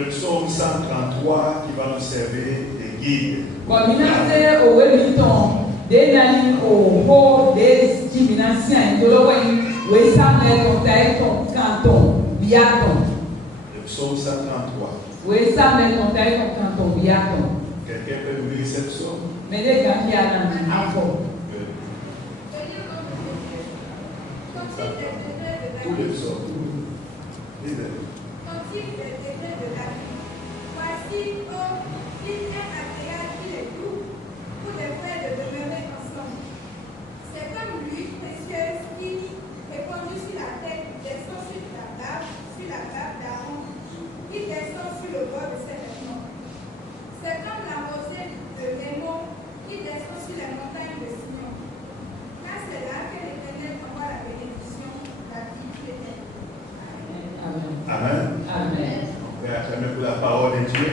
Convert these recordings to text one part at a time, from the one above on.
le psaume 133 qui va nous servir de guide. Bon, minase owe miton de nani oho de jiminasien de l'owen we samle ton canton biaton. Le psaume 133. We samle ton canton biaton. Quelqu'un peut nous lire cette psaume? Mais les gars qui a dans info. Tous les psaumes. Lisez. Cantique des décrets de la vie. Voici, oh, il est agréable, il est doux, pour les frères de demeurer ensemble. C'est comme l'huile précieuse qui est pendue sur la tête, descend sur la barbe d'Aaron, qui descend sur le bord de ses vêtements. C'est comme la rosée de Lémo qui descend sur les montagnes de Sion. Là, c'est là que l'Éternel envoie la bénédiction, la vie éternelle. Amen. Amen. Amen. On va acclamer pour la parole de Dieu.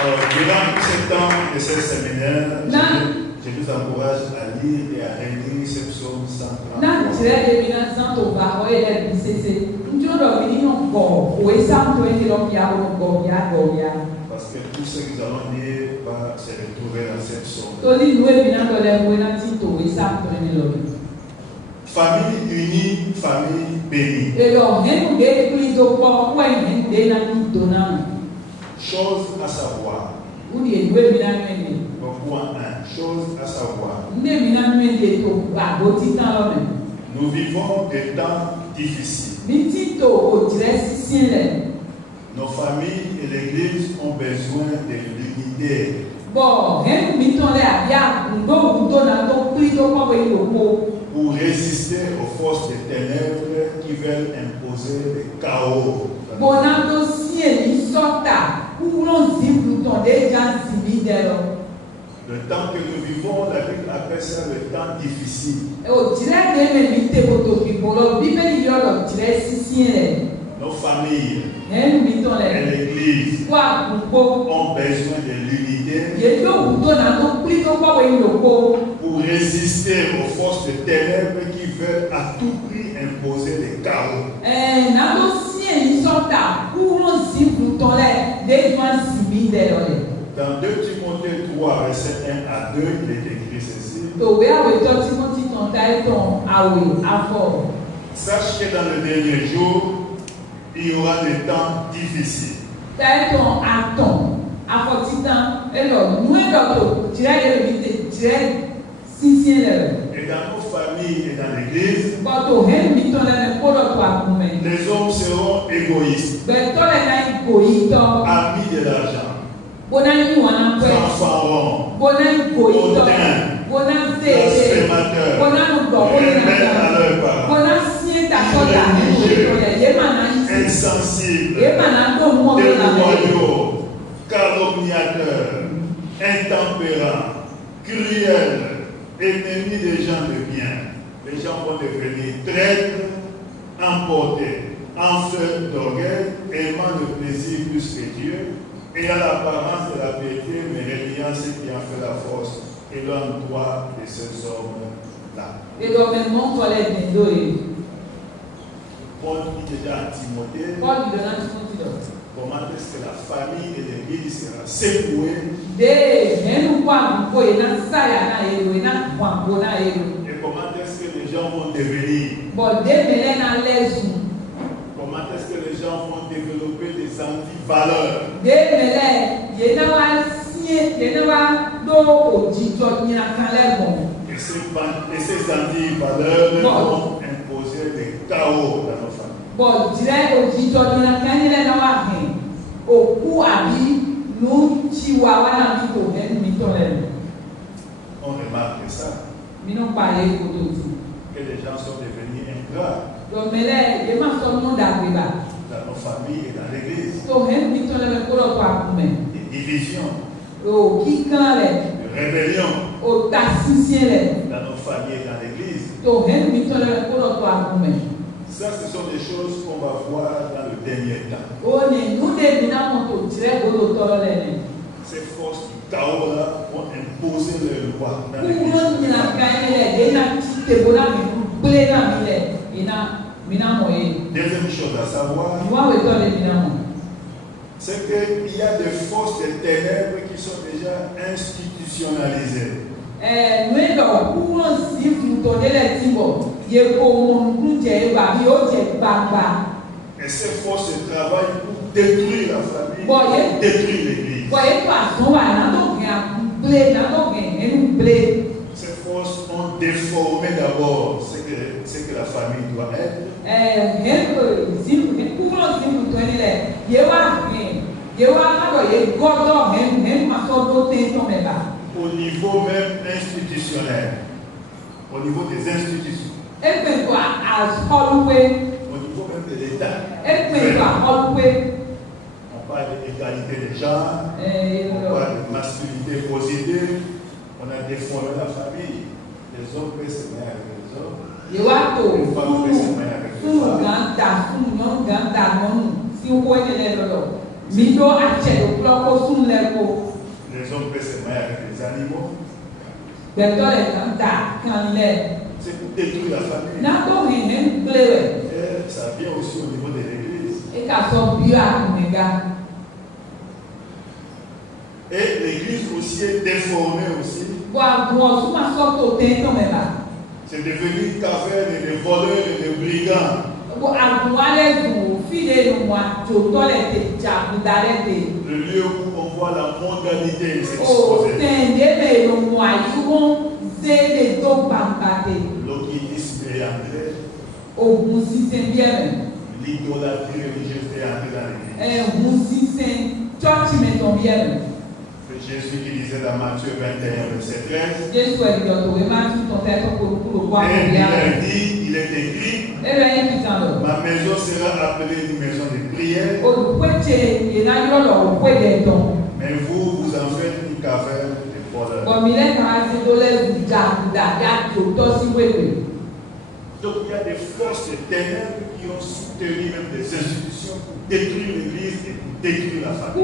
Alors, durant ce temps de ce séminaire, je vous encourage à lire et à relire ce psaume 133. Parce que tout ce que nous allons lire va se retrouver dans cette psaume. Famille unie, famille bénie. Chose à savoir. Au point 1, chose à savoir. Nous vivons des temps difficiles. Nos familles et l'Église ont besoin de l'unité. Pour résister aux forces des ténèbres qui veulent imposer le chaos. Le temps que nous vivons, la Bible appelle ça le temps difficile. Nos familles et l'Église ont besoin de l'unité pour résister aux forces de ténèbres qui veulent à tout prix imposer le chaos. Dans 2 Timothée 3, verset 1 à 2, il est écrit ceci. Sache que dans le dernier jour, il y aura des temps difficiles. Et dans nos familles et dans l'Église, les hommes seront égoïstes, amis de l'argent, fanfarons, hautains, blasphémateurs, rebelles à leurs parents, insensibles, déloyaux, calomniateurs, intempérants, cruels, ennemis des gens de bien. Les gens vont devenir traîtres, emportés, enfleurs d'orgueil, aimant le plaisir plus que Dieu, ayant l'apparence de la piété, mais réuniant ce qui en fait la force. Éloigne-toi de ces hommes-là. Paul dit déjà à Timothée, comment est-ce que la famille et l'Église sera secouée et comment est-ce que les gens vont devenir, comment est-ce que les gens vont développer des antivaleurs. Et ces antivaleurs vont imposer des chaos dans nos familles. On remarque ça. Que les gens sont devenus ingrats dans nos familles et dans l'Église. Des divisions, de rébellions dans nos familles et dans l'Église. Ça, ce sont des choses qu'on va voir dans le dernier temps. Ces forces du chaos-là vont imposer leurs lois dans l'Église. Deuxième chose à savoir, c'est qu'il y a des forces de ténèbres qui sont déjà institutionnalisées. Et ces forces travaillent pour détruire la famille, pour détruire l'église. Ces forces ont déformé d'abord ce que la famille doit être. Au niveau même institutionnel, au niveau des institutions, au niveau même de l'État. On parle d'égalité des genres, on parle de masculinité positive, on a déformé la famille. Les hommes peuvent se marier avec les hommes, les femmes peuvent se marier avec les femmes. Les hommes peuvent se marier avec les animaux. C'est pour détruire la famille. Et ça vient aussi au niveau de l'église. Et l'église aussi est déformée aussi. C'est devenu une caverne de voleurs et de brigands. Le lieu où on voit la mondanité s'exposer. L'occultisme est entré. L'idolâtrie religieuse est entrée dans l'église. Jésus qui disait dans Matthieu 21, verset 13. Et il est écrit, ma maison sera appelée une maison de prière. Mais vous en faites une caverne de voleurs. Donc il y a des forces de ténèbres qui ont soutenu même des institutions pour détruire l'église et pour détruire la famille.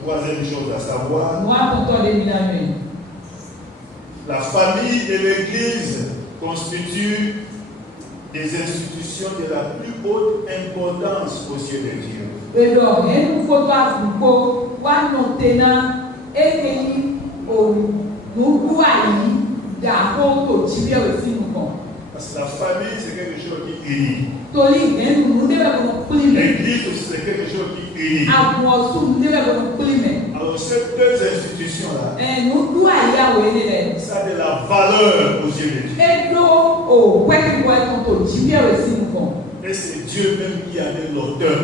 Troisième chose à savoir, la famille et l'église constituent des institutions de la plus haute importance aux yeux de Dieu. Parce que la famille, c'est quelque chose qui unit. L'église aussi, c'est quelque chose qui unit. Alors, ces deux institutions-là, ça a de la valeur aux yeux de Dieu. Et c'est Dieu même qui en est l'auteur.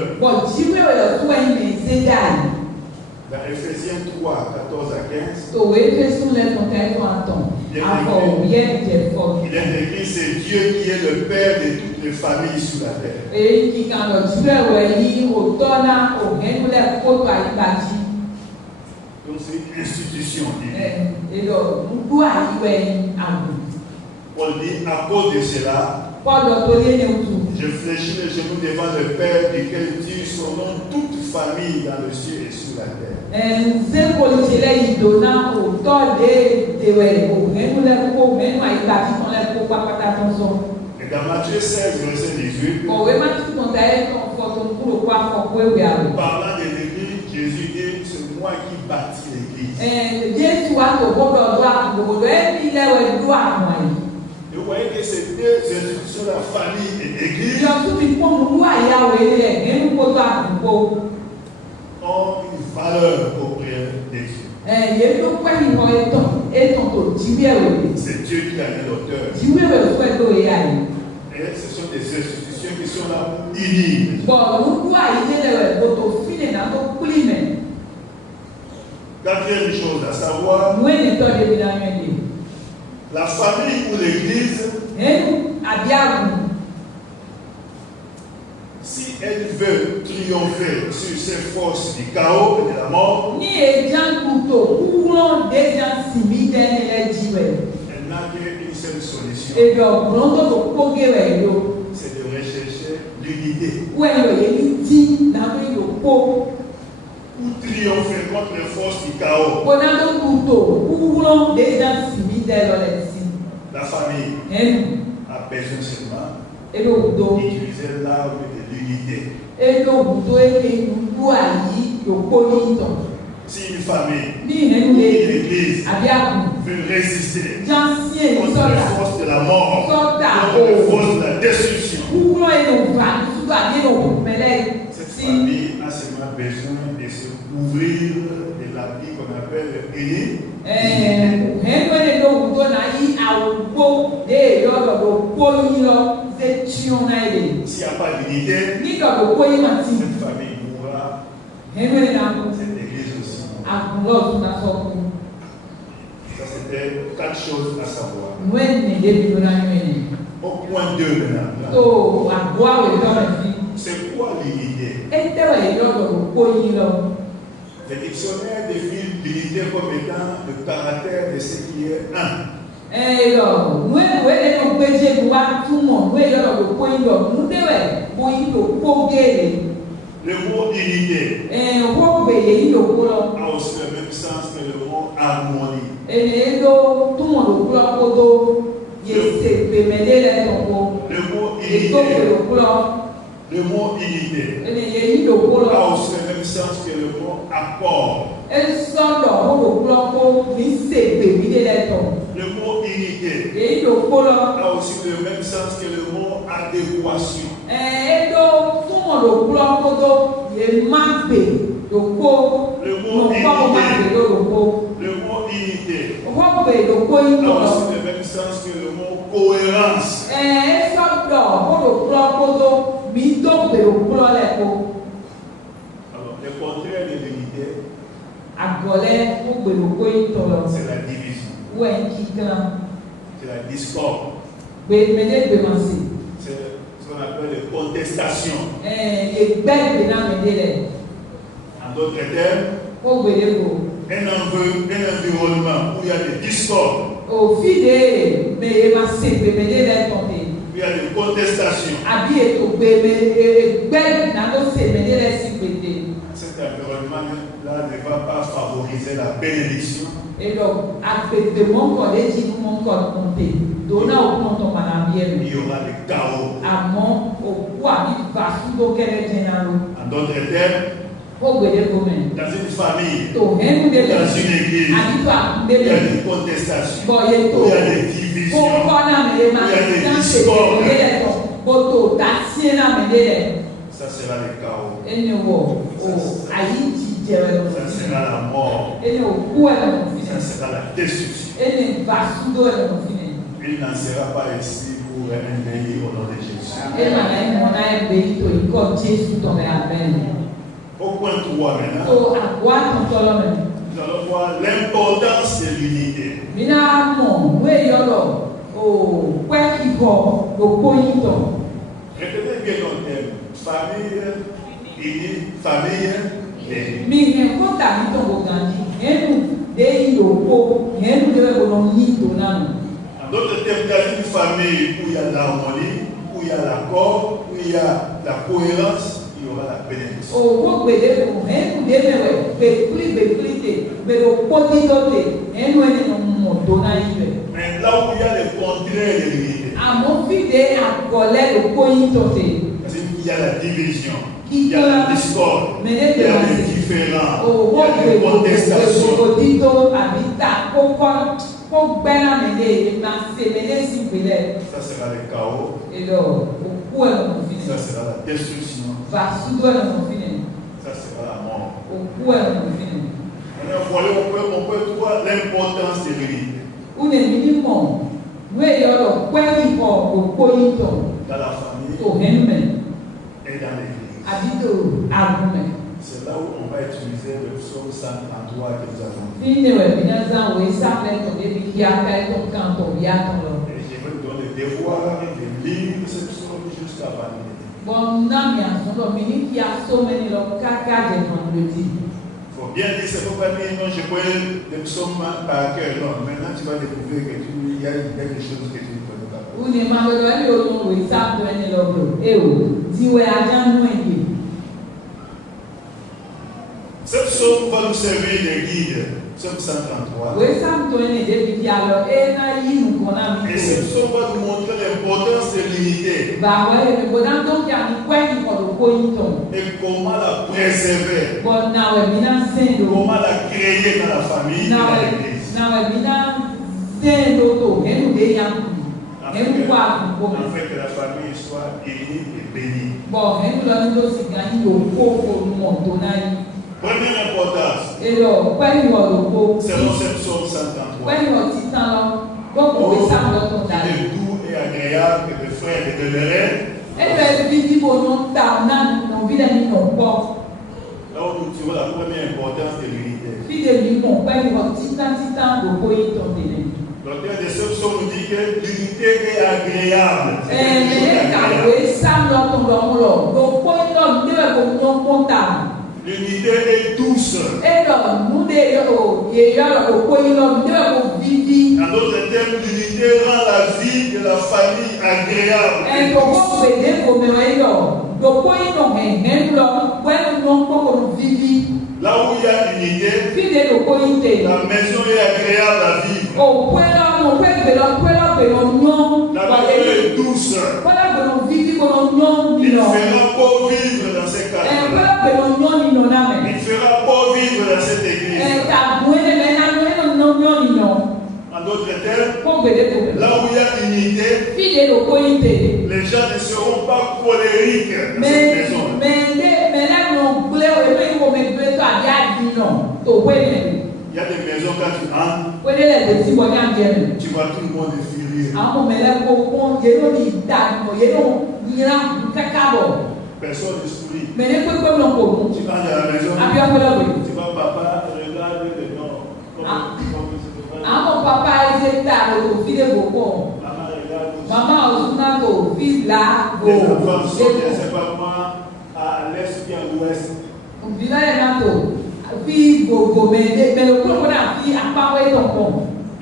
Dans Ephésiens 3, 14 à 15, il est écrit, c'est Dieu qui est le Père de toutes les familles sur la terre. Donc c'est une institution divine. Paul dit, à cause de cela, je fléchis les genoux devant le Père duquel tire son nom toute famille dans le ciel et sur la terre. Et dans Matthieu 16, verset 18, parlant de l'église, Jésus dit, c'est moi qui bâtis l'église. Et vous voyez que ces deux institutions, la famille et l'église, ont une valeur auprès de Dieu. C'est Dieu qui en est l'auteur. Et ce sont des institutions qui sont là unies. Quatrième chose à savoir, la famille ou l'église, si elle veut triompher sur ces forces du chaos et de la mort, elle n'a qu'une seule solution. C'est de rechercher l'unité. Pour triompher contre les forces du chaos. courant des gens fidèles dans les signes. La famille Et a besoin seulement le boudou. d'utiliser l'arme de l'unité. Et le boudou est que nous doit y le politon. Si une famille, Ni une une église Abia. veut résister J'ancien contre les soldat. forces de la mort, Soldat. contre les forces de la destruction, Courant et le va. Tout va bien au mêlée. cette Si. famille a seulement besoin de se couvrir de l'habit qu'on appelle uni. Henry no go na yi awugbo de yọrọ do kpoyi lọ ṣe tiwọn náà de. S'il n'y a pas d'unité, Nígbà tó kpoyi ma ti. cette famille mourra, Henry na kú. cette église aussi. Agunlọ tún na sọ fún. Ça, c'était 4 choses à savoir. Nù ẹnì débi ló náà yẹn ni. Au point 2 maintenant. Tó àgbo àwẹ̀ lọ́rọ̀ fi. C'est quoi l'unité? Ẹ tẹ́wọ̀ yọrọ do kpoyi lọ. Les dictionnaires définissent l'unité comme étant le caractère de ce qui est un. Lọ nù ẹ̀wẹ̀ ẹ̀nà gbẹ́jẹ̀ ló wá túmọ̀ nù ẹ̀ yọrọ do kpoyi lọ nù dẹ́wẹ̀ kpoyi lọ kpó géèrè. Le mot unité Wọ́n gbèyè yìí ló kó lọ. a aussi le même sens que le mot harmonie. Ele do túmọ̀ ló kúlọ̀ kótó yé se gbèmẹ̀lé lẹ̀ tọ̀kọ̀ Le mot ètò unité, ló kúlọ̀ le mot unité ele yé yí ló kúlọ̀ a aussi le même sens que le mot accord. esọ̀dọ̀ ó ló kúlọ̀ kó mi se gbèmílé lẹ̀ tọ̀ Le mot unité èyí ló kúlọ̀ a aussi le même sens que le mot adéquation. Edo túmọ̀ ló kúlọ̀ kótó yé má gbè ló kó Le ló mot kọ́ má gbè unité, ló ló kó le mot unité wọ́n gbè ló kó yí a kọ̀ aussi le même sens que le mot cohérence. esọ̀dọ̀ ó ló kúlọ̀ kótó mi tó gbè ló kúlọ̀ lẹ̀ kó. Alors, le contraire de l'unité, Agọlẹ ó gbèrò kó ìtọ̀lọ̀ c'est la division, wẹ̀ kíkan c'est la discorde, gbèmẹdẹ gbèmọ̀sí c'est ce qu'on appelle les contestations. yẹ gbẹ́ gbẹ̀nàmẹdẹ rẹ̀ En d'autres termes, kó gbèrè kó un environnement où il y a des discordes, òfin de mẹyẹ ma se gbèmẹdẹ rẹ̀ tọ̀tẹ̀ où il y a des contestations. àbí ètò gbẹ́ nàdó se mẹdẹ rẹ̀ sí gbèdé Cet environnement-là ne va pas favoriser la bénédiction, èlò àgbègbè mọ́kọ̀ létí mọ́kọ̀ kọ̀ǹtẹ̀ dòná òkúntọ̀ mànàbíyẹ̀ il y aura des chaos. àmọ́ òkú àbí bàtúndó kẹrẹ jẹ́ náà ló En d'autres termes, kó gbèdé gómìn dans une famille, tó hẹ́nu délé dans une église, àdìpọ̀ il y àkúndélé. a des contestations, Bọ̀yé tó il y a des divisions, kókó náà mi lè máa il y a des dáńsè discordes. kékeré rẹ̀ tọ̀ kótó dásíé náà mi lè rẹ̀ Ça sera le chaos, ẹni wọ̀ o àyí ti jẹrẹ lọ ça fún sera la mort, ẹni òkú ẹ̀ lọ fún ça sera la destruction. ẹni vasúdó ẹ̀ lọ fún Il n'en sera pas ici pour un pays au nom de Jésus. ẹni màá náà ẹni wọn náà ẹ bẹ ìtò ikọ̀ Jésù tọ̀mẹ̀ abẹ́rẹ́ Au point 3 maintenant, tó àgọ́ àtúntò lọ́mọ nous allons voir l'importance de l'unité. mi náà mọ̀ wọ́n èyí ọ̀lọ̀ o pẹ́ kíkọ́ lóko yìí tọ̀ Répétez bien notre thème. Famille unie, famille unie. mi yẹn kó tàbí tó kò gàdí ẹnu dé ìlòkó ẹnu dé wẹ́n ní ìtò náà nù. En d'autres termes, dans une famille où il y a l'harmonie, où il y a l'accord, où il y a la cohérence, il y aura la bénédiction. Owó gbèdé kò ẹnu dé mẹwẹ gbèkúlì tè gbèdó kpótítọ́ tè ẹnu ẹni nà mọ̀ tó náà yí rẹ̀. Mais là où il y a le contraire de l'unité, Àmọ́ fìdé àgọ̀lẹ́ ló kó yín tọ̀ tè. c'est-à-dire qu'il y a la division, il y a la discorde, il y a les différends, Owó il y a les gbèdó contestations. gbòdítọ́ àbí ta kó gbẹ́nà mẹ́lẹ́ ma se mẹ́lẹ́ sí gbélẹ̀. Ça sera le chaos, Èlò òkú ẹ̀ lọ́mọ fi ça nẹ̀. sera la destruction, Vasúdó ẹ̀ lọ́mọ fi nẹ̀. ça sera la mort. Òkú ẹ̀ lọ́mọ fi nẹ̀. Maintenant, voyons, on peut voir l'importance de l'unité Une minimum, nous ayons quoi qui vont au point dans la famille au Henmen, et dans l'église. habite argument. C'est là où on va utiliser le psaume 133 que nous avons vu. Fine webinaza we sample to debi kiaka to kanto yato lo. Et je vais vous donner le devoir de lire ce psaume jusqu'à valider. Bon nami asono mini ki asomeni lo kaka de vendredi. Il faut bien dire, c'est pas dire non, je connais le psaume par cœur. Non, maintenant tu vas découvrir que il y a quelque chose que tu ne connais pas. Une mangolo ali o no we sample ni lo bro. Ewo, diwe ajan nuengi. Ce psaume va nous servir de guide Psaume 133. Oui, ça me donne des défis alors. Et là, il nous connaît. Et ce psaume va nous montrer l'importance de l'unité. Bah ouais, mais bon, donc il y a une quoi qui va le coïton. Et comment la préserver. Bon, now we mina sendo. Comment la créer dans la famille et dans l'église. Now we mina sendo to. Henu de yanku. Henu kwa kuko. Afin que la famille soit unie et bénie. Bon, henu la ndo sigani yo koko numonto na. Première importance. Et là, quoi il va le coco. C'est dans ce psaume 133. Quoi il va titan là. Donc on fait ça dans ton Il est doux et agréable que de frères et de leurs. Et bien, il dit bon, non, non, il a mis non pas. Là où nous tirons la première importance de l'unité. Puis de lui, mon père, il va titan, de quoi il tombe. L'auteur de ce psaume nous dit que l'unité est agréable. Mais quand vous ça, là, ton là, donc quoi il tombe, il va comme content. L'unité est douce. Et là, nous, il y a quoi il tombe, il va comme vivi. En d'autres termes, l'unité rend la vie de la famille agréable. Et comment vous aider pour me dire, donc quoi il tombe, même là, ouais, non, comment vivi. Là où il y a l'unité, la maison est agréable à vivre. La maison est douce. Il fera beau vivre dans ces quartiers. Il fera beau vivre dans cette église. En d'autres termes, là où il y a l'unité, les gens ne seront pas colériques dans cette maison. Il y a des maisons quand tu entres, tu vois tout le monde est furieux. Personne ne sourit. Tu vas dans la maison, tu vois papa, regarde le nom. Maman, fils là, les enfants sont, je ne sais pas moi, à l'est ou bien à l'ouest.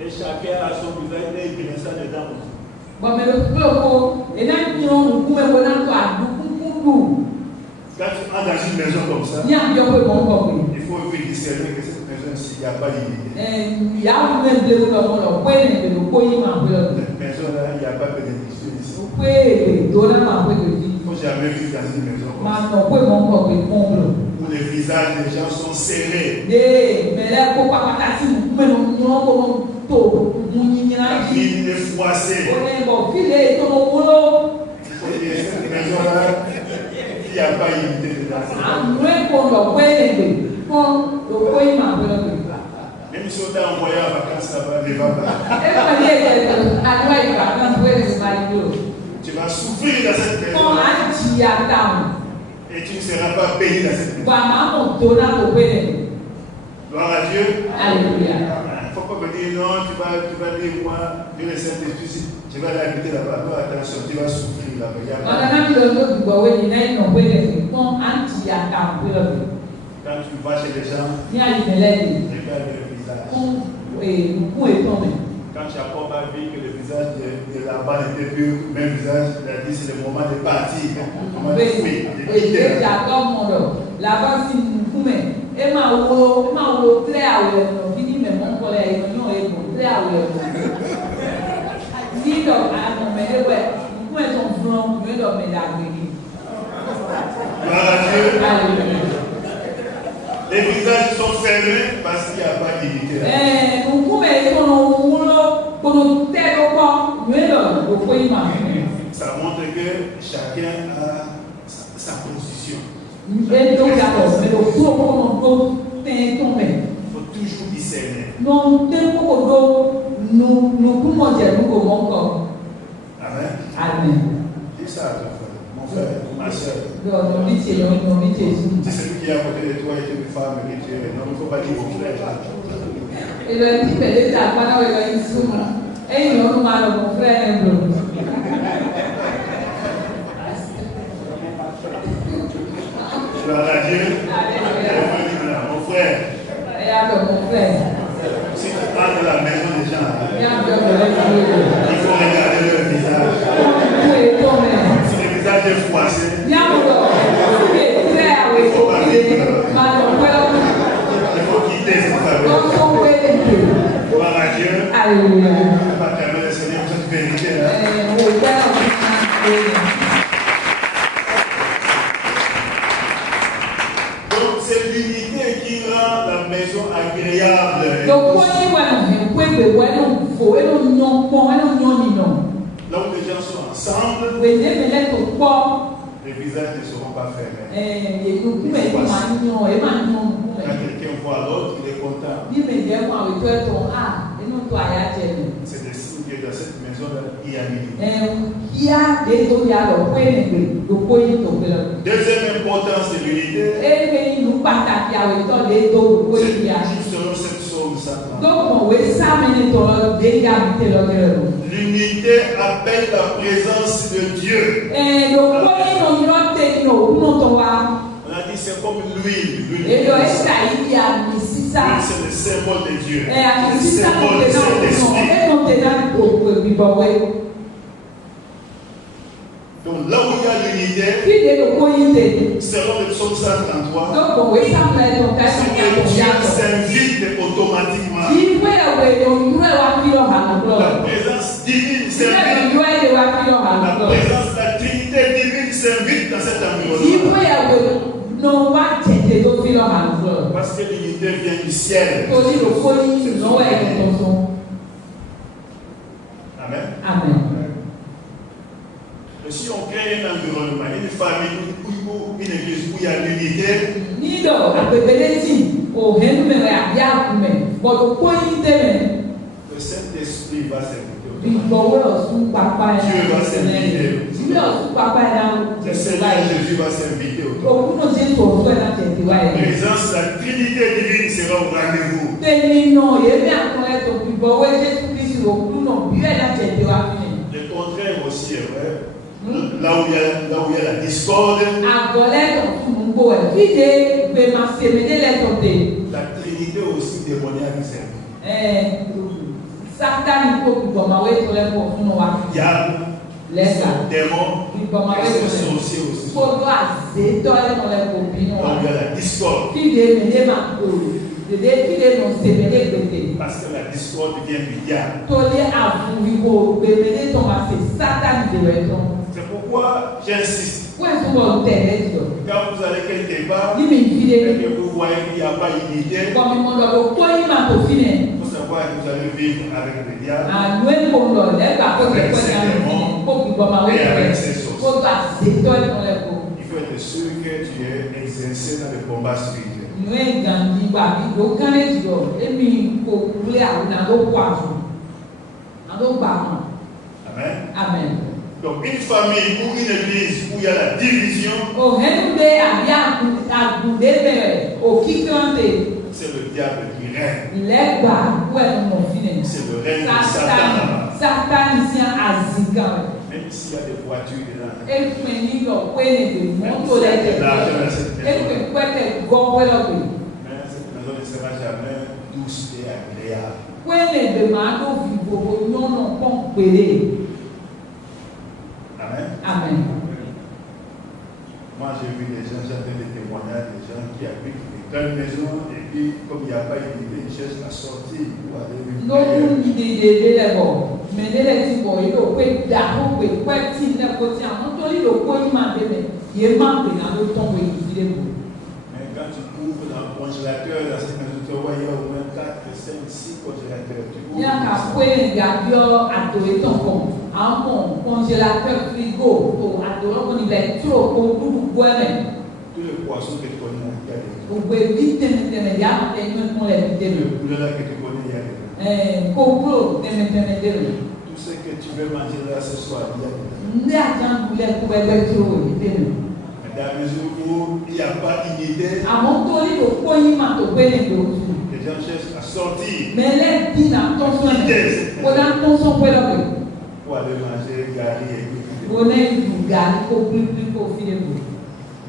Et chacun a son visage et il met ça dedans. Quand tu entres dans une maison comme ça, il faut discerner que cette maison, il n'y a pas d'unité. Cette maison-là, il n'y a pas de bénédiction ici. Il ne faut jamais vivre dans une maison comme ça. Où les visages des gens sont serrés. La vie est froissée. Il faut dire cette maison-là, il n'y a pas d'unité dedans. Même si on t'a envoyé en vacances, ça va, ne va pas. Tu vas souffrir dans cette maison. Et tu ne seras pas béni dans cette maison. Gloire à Dieu. Alléluia. Il ne faut pas me dire non, tu vas dire moi, Dieu le Saint-Esprit, tu vas l'habiter là-bas. Non, attention, tu vas souffrir là-bas. Quand tu vas chez les gens, regarde le visage. Quand Jacob a vu que le visage de Laban était plus le même visage, il a dit c'est le moment de partir. Le moment de fuir, de quitter. Les visages sont fermés parce qu'il n'y a pas d'unité. Ça montre que chacun a sa position. Il faut toujours discerner. Amen. Dis ça à ton frère, mon frère, ma soeur. Si celui qui est à côté de toi est une femme que tu es, non, il ne faut pas dire mon frère. Gloire à Dieu. Mon frère. Si tu entres dans la maison des gens, il faut regarder leur visage. Si le visage est froissé, il faut pas vivre. Il faut quitter cette famille. Alléluia. On va pas calmer le Seigneur pour cette vérité là. Donc c'est l'unité qui rend la maison agréable. Là où les gens sont ensemble, les visages ne seront pas fermés. Quand quelqu'un voit l'autre, il est content. C'est des signes que dans cette maison-là, il y a l'unité. Deuxième importance de l'unité, c'est selon cette psaume 130. L'unité appelle la présence de Dieu. On a dit c'est comme l'huile. L'huile, c'est le symbole de Dieu. Le symbole de Saint-Esprit. Donc là où il y a l'unité, selon le psaume 133, c'est que Dieu s'invite automatiquement. La présence divine s'invite. La présence de la Trinité divine s'invite dans cet environnement. Parce que l'unité vient du ciel. Amen. Amen. Et si on crée un environnement, une famille ou une église où il y a l'unité, le Saint-Esprit va s'inviter. Dieu va s'inviter. Le Seigneur Jésus va s'inviter. La présence de la Trinité divine sera au rendez-vous. Le contraire aussi est vrai. Là où il y a la discorde, la Trinité aussi démoniaque s'invite. Diable, démon, et sorcier aussi. Donc il y a la discorde. Parce que la discorde vient du diable. C'est pourquoi j'insiste. Quand vous allez quelque part et que vous voyez qu'il n'y a pas d'unité, il faut savoir que vous allez vivre avec le diable, avec ses démons et avec ses sorciers. Il faut être sûr que tu es exercé dans le combat spirituel. Amen. Amen. Donc une famille ou une église où il y a la division, c'est le diable qui règne. C'est le règne de Satan. Même s'il y a des voitures dedans, même s'il y a de l'argent dans cette maison, mais cette maison ne sera jamais douce et agréable. Amen. Amen. Moi j'ai vu des gens, j'entends des témoignages, des gens qui habitent des grandes maisons et puis comme il n'y a pas d'unité, ils cherchent à sortir pour aller vivre. Mais quand tu ouvres dans le congélateur, dans cette maison, tu vois, il y a au moins 4, 5, 6 congélateurs. Tu ouvres tous les poissons que tu connais, il y a des le poulet là que tu connais, il y a des tout ce que tu veux manger là ce soir, il y a des dans la mesure où il n'y a pas d'unité, les gens cherchent à sortir pour aller manger gari et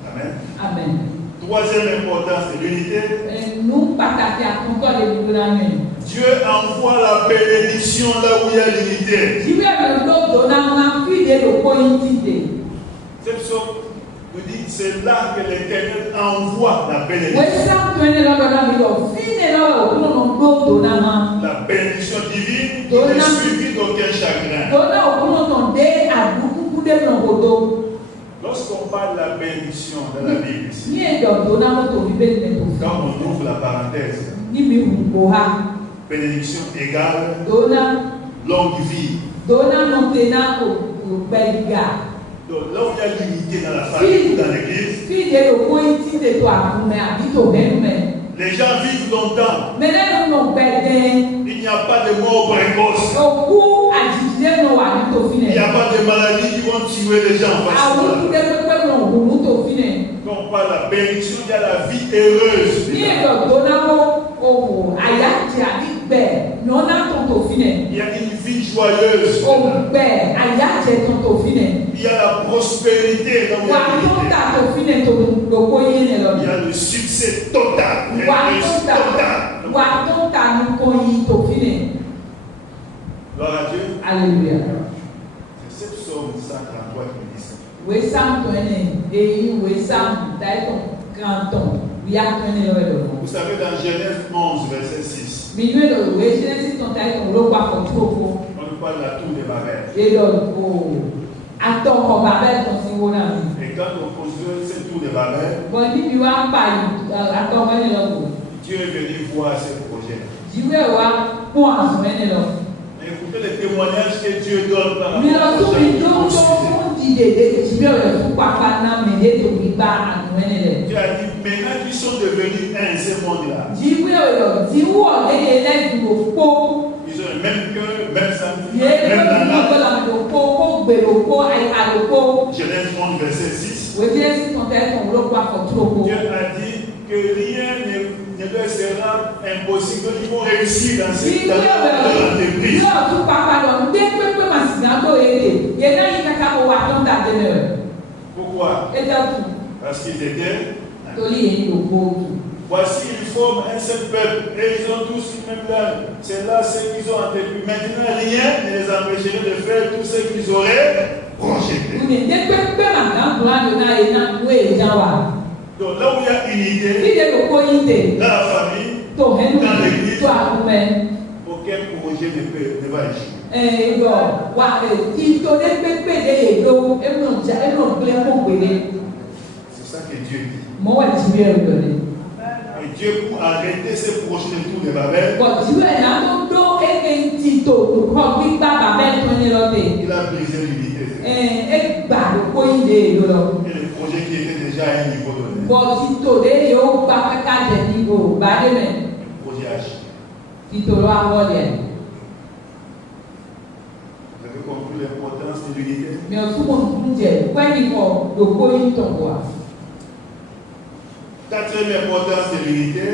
Amen. Amen. Troisième importance de l'unité, Dieu envoie la bénédiction là où il y a l'unité. Cette sorte nous dit c'est là que l'Éternel envoie la bénédiction. La bénédiction divine qui ne suffit d'aucun chagrin. Lorsqu'on parle de la bénédiction dans la Bible ici, quand on ouvre la parenthèse, bénédiction égale longue vie. Donc là où il y a l'unité dans la famille, dans l'église, les gens vivent longtemps. Il n'y a pas de mort précoce. Il n'y a pas de maladies qui vont tuer les gens. Quand on parle de la bénédiction, il y a la vie heureuse. Il y a une vie joyeuse. Il y a la prospérité dans la vie. Il y a le succès total. Gloire à Dieu. Alléluia. C'est ce psaume 133 qui dit ça. Vous savez, dans Genèse 11, verset 6, on parle de la tour de Babel. Et quand on construit cette tour de Babel, Dieu est venu voir ses projets. Écoutez les témoignages que Dieu donne par rapport à ce Dieu a dit, maintenant qu'ils sont devenus un, ce monde-là. Ils ont le même cœur, même sentiment, même langage. Genèse 11, verset 6. Dieu a dit que rien ne leur sera impossible. Ils vont réussir dans cette entreprise. Pourquoi? Parce qu'ils étaient. Voici, ils forment un seul peuple et ils ont tous une même langue. C'est là ce qu'ils ont entrepris. Maintenant, rien ne les empêcherait de faire tout ce qu'ils auraient projeté. Donc là où il y a unité, dans la famille, dans l'église, aucun projet ne va échouer. C'est ça que Dieu dit. Et Dieu, pour arrêter ce projet de tour de Babel, il a brisé l'unité. Et le projet qui était déjà à un niveau donné. Le projet agit. Vous avez compris l'importance de l'unité? Quatrième importance de l'unité,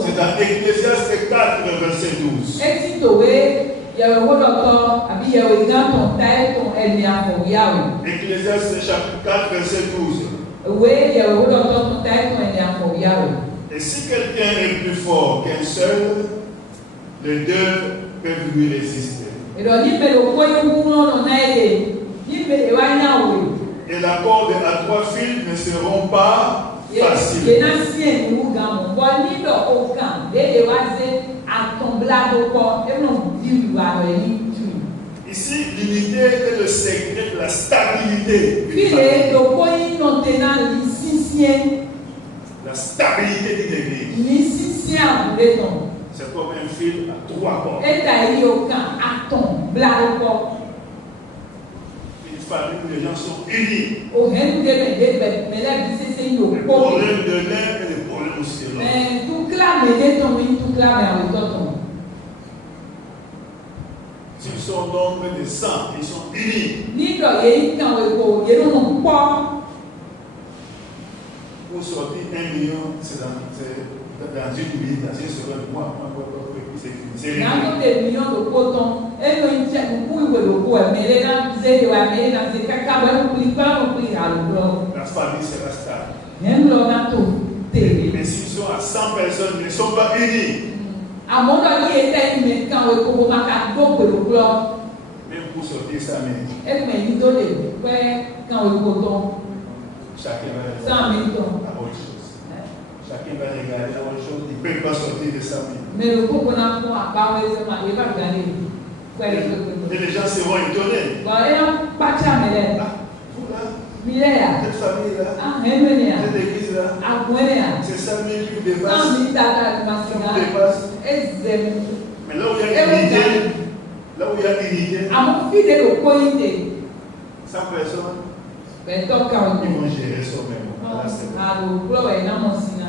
c'est dans Ecclésiaste 4, verset 12. Ecclésiaste chapitre 4, verset 12. Et si quelqu'un est plus fort qu'un seul, les deux peuvent lui résister. Et la corde à 3 fils ne seront pas faciles. Ici, l'unité est le secret de la stabilité. La stabilité d'une église. C'est comme un fil à 3 cordes. Une famille où les gens sont unis. Le problème de l'un et le problème aussi de l'autre. S'ils sont nombre de 100, ils sont unis. Pour sortir 1 million, c'est dans une minute, dans une seconde, moi, c'est réglé. La famille sera stable. Mais s'ils sont à 100 personnes, ils ne sont pas unis. Même pour pour sortir sa main. Et mais il donne quand le coton, Chacun va 100 000 tonnes. à autre chose. Chacun va regarder à autre chose. Il ne peut pas sortir de sa main. Mais le coton a pas raison, il va gagner. Et les gens seront étonnés. Bon, et on partit à Mélène. Ah, vous là, Milea. cette famille-là, Ah, Héménéa. cette église-là, Ah, Gwenéa. c'est ça même qui vous dépasse. 100 000 tata Ça de vous Massina. dépasse. Et zéro. Mais là où il y a unité, là où il y a unité, À mon fidèle au coïnté. 100 personnes, Ben, toi, quand ils vont gérer ça même. Voilà, c'est bon. Ah, le globe est dans mon signe.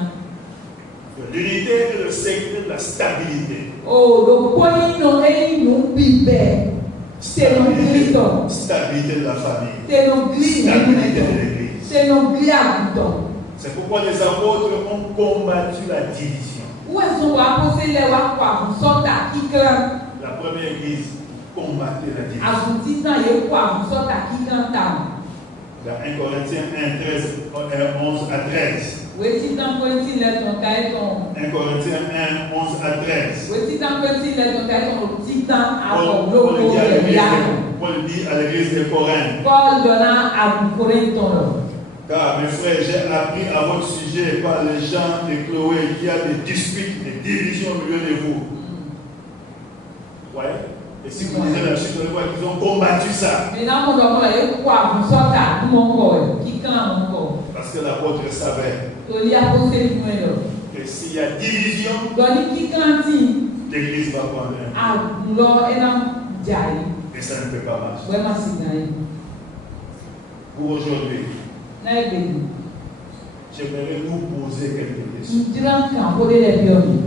L'unité est le secret de la stabilité. Oh, le coïnté, et nous bibé. C'est nos glitons. Stabilité de la famille. C'est nos glitons. Stabilité de l'église. C'est nos glitons. C'est pourquoi les apôtres ont combattu la division. Où est-ce qu'on va poser les wapas pour sortir qui craint? La première église combattait la division. À son petit temps, il y a quoi pour sortir qui craint? Dans 1 Corinthiens 11 à 13. Oui, si t'en peux dire, ton taille, ton. 1 Corinthiens 1, 11 à 13. Oui, si t'en peux dire, ton taille, ton petit temps à ton Paul logo. dit à l'église de Corinthe. Paul donna à vous connaître ton nom. Car mes frères, j'ai appris à votre sujet par les gens de Chloé qu'il y a des disputes, des divisions au milieu de vous. Ouais. Et si vous lisez la suite, vous voyez qu'ils ont combattu ça. Maintenant, mon doigt, il y a quoi pour sortir mon corps? Qui craint mon corps? Parce que l'apôtre savait Il y a posé le numéro. que s'il y a division, Donc, qui craint? l'église va prendre un. Ah, l'or est dans Djaï. Et ça ne peut pas marcher. Vraiment, c'est Djaï. Pour aujourd'hui, Naïbéni. j'aimerais nous poser quelques questions Nous dirons qu'en voler les biomes.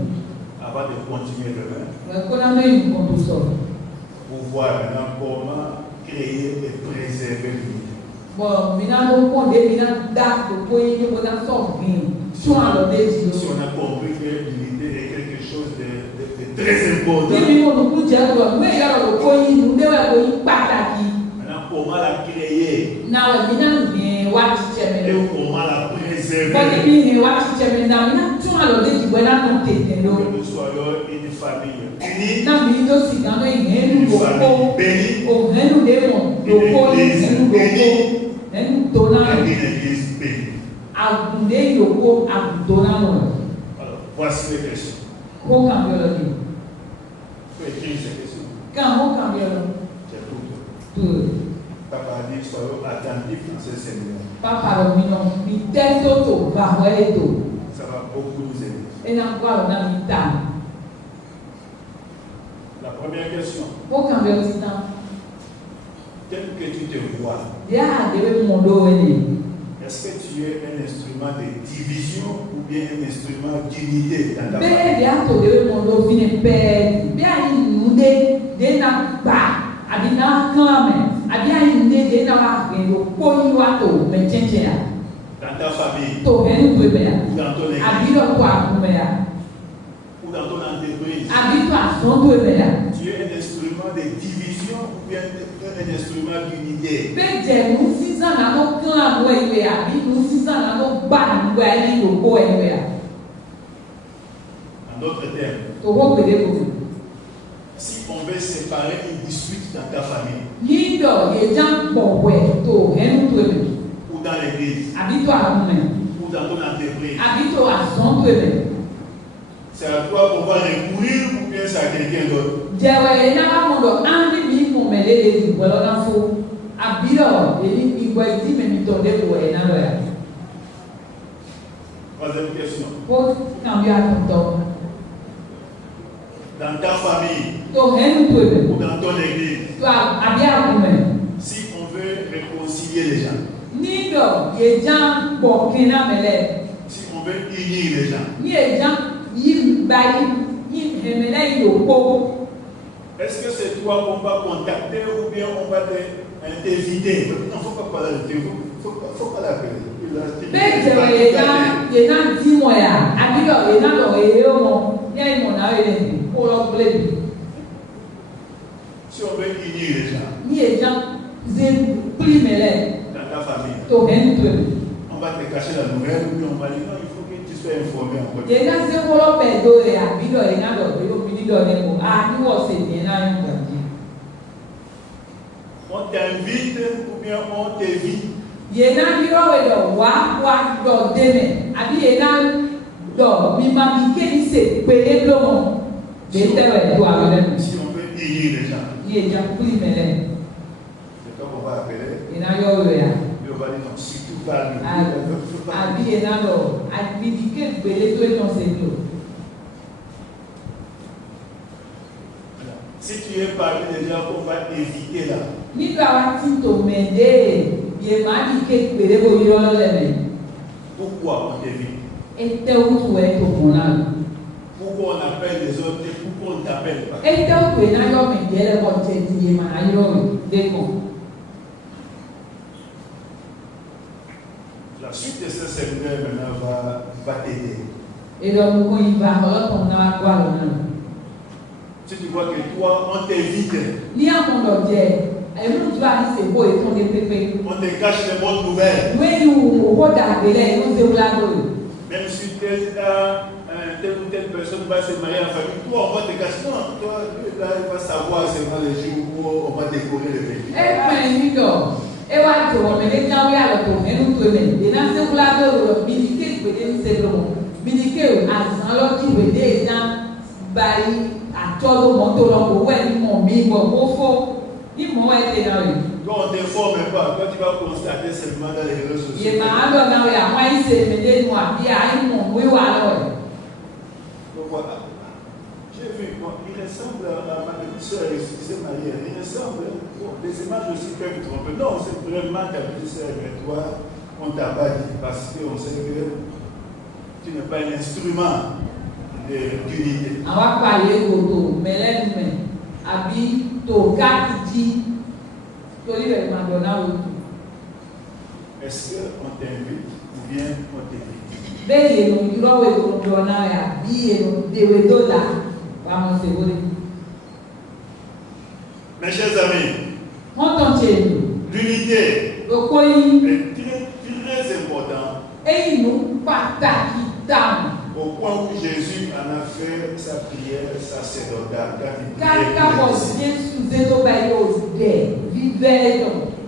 avant de continuer demain. Mais qu'on a eu une contour. Pour voir maintenant comment créer et préserver l'unité. Bon, maintenant, nous avons des dates de poids, nous avons sorti. Soit le désir. Si on a compris que l'unité est quelque chose de très important, Qui nous dit que nous avons le poids, nous devons partager. maintenant comment la créer Now, maintenant, nous avons et comment la préserver. Quand nous avons tu as le désir, nous avons Que nous soyons une famille unie, na mi do si na no ihenu une go famille ko bénie, o henu de mo do ko ni henu go ko henu do na et une église bénie. agunde yo ko agudona no Alors, voici les questions. ko kan yo lo ni Tu écris ces questions. kan ho kan yo lo J'écoute. tu Papa dit, soyons attentifs dans ce séminaire. papa ro mi no mi testo to ba ho eto Ça va beaucoup nous aider. e na gwa na mi ta La première question, ko kan yo ti na tel que tu te vois, ya de be mo do ni est-ce que tu es un instrument de division ou bien un instrument d'unité dans ta be famille? de ato de be mo do fini pe bi ani nu de na ba abi na kan abi ani de na wa ge do ko ni wa to me chenche ya Dans ta famille, to henu to be ya ou dans ton abi église, do ko akume ya ou dans ton entreprise, abi to ason to be ya tu es un instrument de division ou bien un instrument d'unité? be je nu sisan na no kan amo iwe ya bi nu sisan na no ba nu wa ni do ko iwe ya En d'autres termes, to ho be de ko si on veut séparer une dispute dans ta famille ni do ye jan po we to henu to be ou dans l'église abi to akume ou dans ton entreprise, abi to ason to be c'est à toi qu'on va recourir ou bien c'est à quelqu'un d'autre? jẹwẹ n'aka mo do andi mi mo mẹlẹ de ti gbọlọ n'afọ abilọ èyí ìgbọ ìdí mẹmi tọ de wọ ẹ n'alọ ya Troisième question. kó kàwé àtúntọ Dans ta famille tó hẹnu tó ebè ou dans ton église, tó àbí àkùmẹ si on veut réconcilier les gens, ní dọ yẹjà bọ kínà mẹlẹ si on veut unir les gens, ní yẹjà yí gba yí hẹmẹlẹ yìí ló kó est-ce que c'est toi qu'on va contacter ou bien on va t'inviter? Non, il ne faut pas parler de Dieu, il ne faut pas l'appeler. bẹẹ jẹwẹ yẹjà dì mọ ya abilọ yẹjà dọ èyí mọ ní ẹyìn mọ náà yẹ kó lọ gbélé bi. Si on veut unir les gens Ni yẹjà zé pli mẹlẹ. dans ta famille, To hẹnu to ebè. on va te cacher la nouvelle ou bien on va dire non, il faut que tu sois informé encore. Yena se kɔlɔ bɛ do yɛ abi dɔ yena dɔ do yɔ mini dɔ ne ko a ni wɔ se yena yɛ ŋgɔdzi. On t'invite ou bien on t'évite. Yena yiro we do wa do deme. Abi yena do mi ma mi ke ni se pele blomo. De te we do avele. Si on veut élire les gens. Ye ja kuli mele. C'est comme on va appeler. Yena yo we ya. Et on va dire non, si tout va bien. Abi yena do abi di ke pele to e ton se do. Si tu es parmi les gens qu'on va éviter là. Nígbà wa ti to mende ye ma di ke pele bo yo lo le me. Pourquoi on t'évite? Ete utu we to mona. Pourquoi on appelle les autres et pourquoi on ne t'appelle pas? Ete utu na yo me dele ko je ti ye ma yo de ko. La suite de ce séminaire maintenant va t'aider. Et donc ko iba ho to na kwa lo na. Si tu vois que toi, on t'évite, Ni a mon objet, et nous tu vas dire c'est beau et ton de pépé. on te cache les bonnes nouvelles. Oui, nous au d'arriver, nous c'est là. Même si telle ou telle personne va se marier en famille, toi, on va te cacher. Non, toi, là, il va savoir seulement les jours où on va décorer le pays. Mais Nico, et voilà, tu vois, mais les gens qui ont le et nous tenons. Et dans ce là, militer, peut être c'est bon. Militer, à alors tu veux des gens, bail. Todo monto longo ouais mon mingo bofo ni mo était dans lui. Quand on ne te forme pas, quand tu vas constater seulement dans les réseaux sociaux. Il m'a ando na ya moi il s'est mené moi bien ai mon oui voilà. Donc voilà. J'ai vu il ressemble à ma petite soeur qui s'est mariée. Il ressemble. Bon, les images aussi peuvent tromper. Non, c'est vraiment ta petite soeur, mais toi, on t'a pas dit parce qu'on sait que tu n'es pas un instrument d'unité. On va parler de Mélène, Abi, to Katiji, to l'hiver Madonna. Est-ce qu'on t'invite ou bien on t'évite? Belle, nous dirons que nous donnons à Bi et nous devons là. Vamos se voir. Mes chers amis, On t'en tient. l'unité Le coin est très important. et nous partagons. Au point où Jésus en a fait sa prière sacerdotale.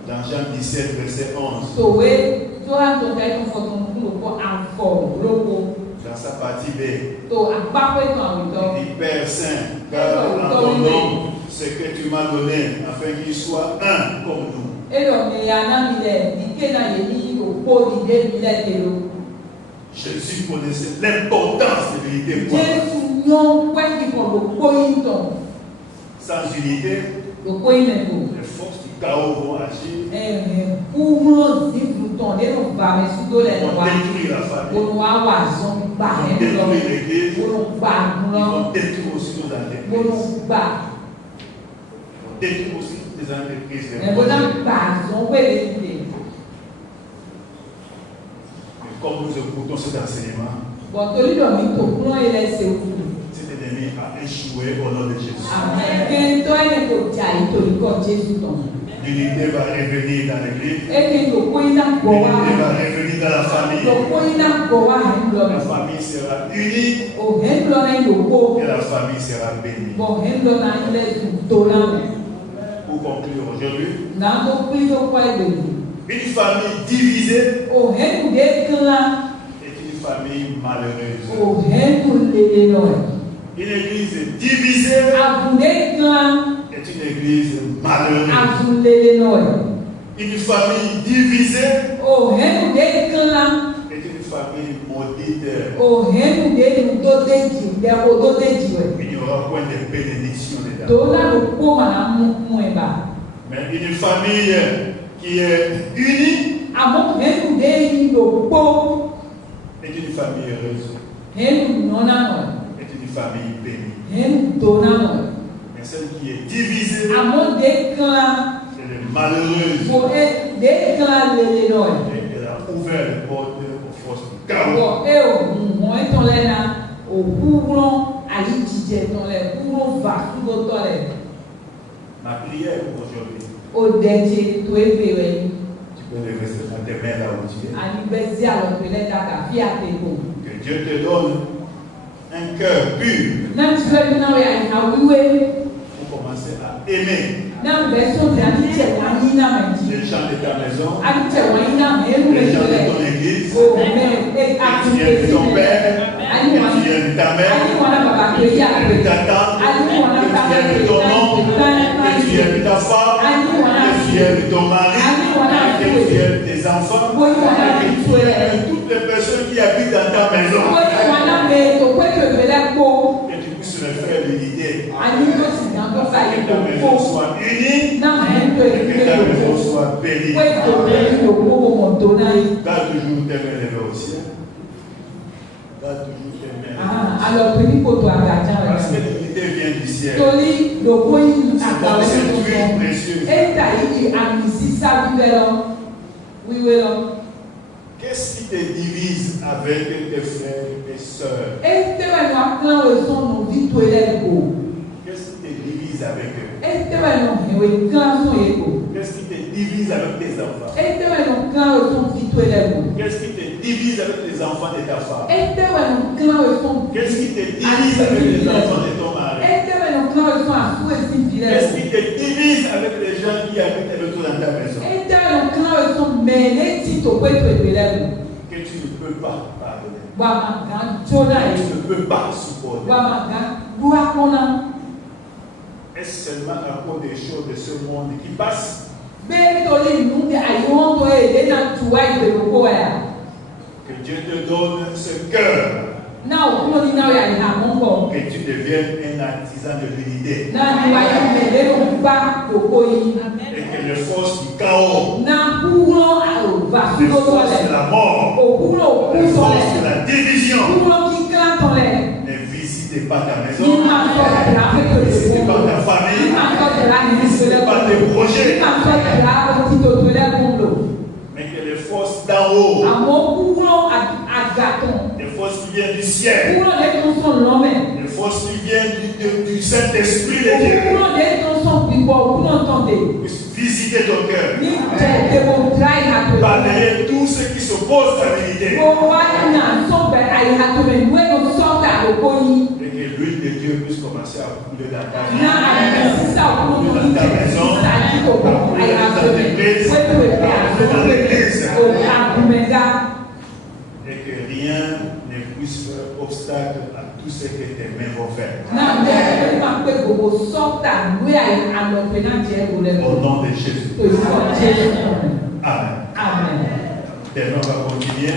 Dans Jean 17, verset 11. Dans sa partie B. Il dit Père Saint, garde en ton nom ce que tu m'as donné, afin qu'il soit un comme nous. Jésus connaissait l'importance de l'unité. Sans unité, les forces du chaos vont agir. Vont détruire la famille. Vont détruire l'église. Vont détruire aussi nos entreprises. Vont détruire aussi les entreprises. Comme nous écoutons cet enseignement, cet ennemi a échoué au nom de Jésus. L'unité va revenir dans l'église. L'unité va revenir dans la famille. La famille sera unie et la famille sera bénie. Pour conclure aujourd'hui, une famille divisée est une famille malheureuse. Une église divisée est une église malheureuse. Une famille divisée est une famille maudite. Il n'y aura point de bénédiction dedans. Mais une famille qui est unie est une famille heureuse. Est une famille bénie. Mais celle qui est divisée, elle est malheureuse. Elle a ouvert les portes aux forces du chaos. Ma prière pour aujourd'hui, tu peux lever tes mains là où tu es. Que Dieu te donne un cœur pur pour commencer à aimer Na version de ani tẹ wani na mẹji. Les gens de ta maison, Ani tẹ wani na mẹru les gens de mẹjọlẹ. ton église, O mẹ e les ati filles de ton père, Ani les wani. filles de ta mère, Ani wana baba kiri de akpe. ta tante, Ani wana les baba filles kiri de ton oncle, les filles de ta femme, les filles de ton mari, les filles de tes enfants, et toutes les personnes qui habitent dans ta maison. Que tu puisses le faire l'unité. Que ta maison soit unie et que ta maison soit bénie. Garde toujours tes mains levées au ciel. Garde toujours tes mains. Parce que l'unité vient du ciel. C'est une précieuse. Qu'est-ce qui te divise avec tes frères et tes sœurs? Qu'est-ce qui te divise avec eux? Qu'est-ce qui te divise avec tes enfants? Qu'est-ce qui te divise avec les enfants de ta femme? Qu'est-ce qui te divise avec les enfants de ton mari? Qu'est-ce qui te divise avec les gens qui habitent avec toi dans ta maison? Que tu ne peux pas pardonner. Tu ne peux pas supporter. Est-ce seulement à cause des choses de ce monde qui passent? Que Dieu te donne ce cœur. Que tu deviennes un artisan de l'unité. Et que les forces du chaos, les forces de la mort, les forces de la division ne visitent pas ta maison, ne visitent pas ta famille, ne visitent pas tes projets. Mais que les forces d'en haut, les forces qui viennent du ciel, les forces qui viennent du Saint-Esprit de Dieu, puissent visiter ton cœur, balayer tout ce qui s'oppose à l'unité, et que l'huile de Dieu puisse commencer à couler dans ta vie, dans ta maison, dans l'église, et que rien ne puisse faire obstacle à tout ce que tes mains vont faire. Au nom de Jésus. Amen. Demain, on va continuer.